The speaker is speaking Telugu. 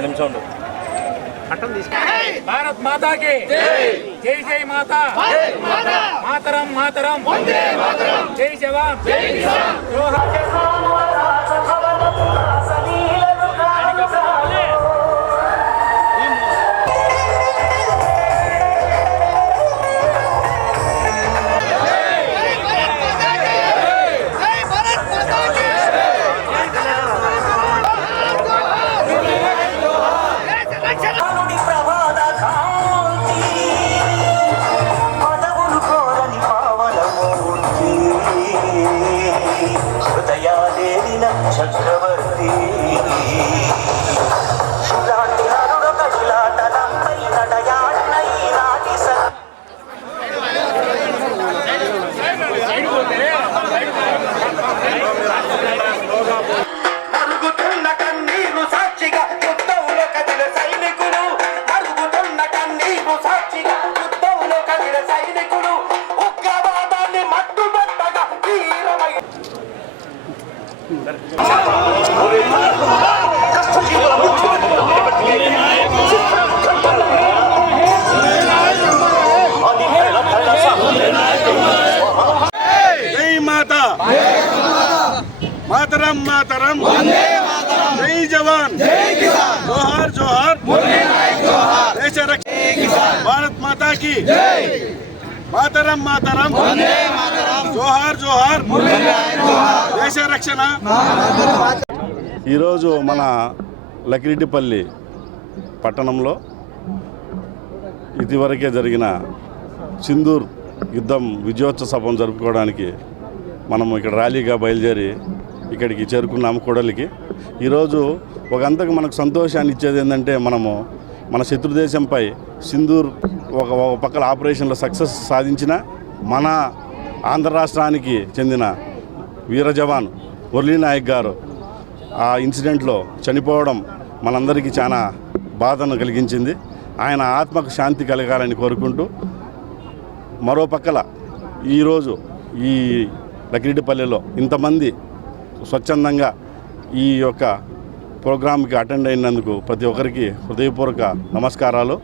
నిమిషం ఉండు. భారత్ మాతా కి జై జై మాతా. మాతరం మాతరం. జై జవాన్. జోహార్ కరుణి ಚಕ್ರವರ್ತಿ జై మాత మాతరం మాతరం జై జవాన్ జోహార్ జోహార్ దేశ రక్ష భారత్ మాతా కి మాతరం మాతరం జోహార్ జోహార్. దేశ రక్షణ. ఈరోజు మన లకిరెడ్డిపల్లి పట్టణంలో ఇదివరకే జరిగిన సింధూర్ యుద్ధం విజయోత్సవం జరుపుకోవడానికి మనము ఇక్కడ ర్యాలీగా బయలుదేరి ఇక్కడికి చేరుకున్నాము కూడలికి. ఈరోజు ఒక అంతకు మనకు సంతోషాన్ని ఇచ్చేది ఏంటంటే మనము మన శత్రుదేశంపై సింధూర్ ఒక ఒక పక్కల ఆపరేషన్లో సక్సెస్ సాధించిన మన ఆంధ్ర రాష్ట్రానికి చెందిన వీర జవాన్ మురళీ నాయక్ గారు ఆ ఇన్సిడెంట్లో చనిపోవడం మనందరికీ చాలా బాధను కలిగించింది. ఆయన ఆత్మకు శాంతి కలగాలని కోరుకుంటూ మరో పక్కల ఈరోజు ఈ లకిరెడ్డిపల్లిలో ఇంతమంది స్వచ్ఛందంగా ఈ యొక్క ప్రోగ్రామ్కి అటెండ్ అయినందుకు ప్రతి ఒక్కరికి హృదయపూర్వక నమస్కారాలు.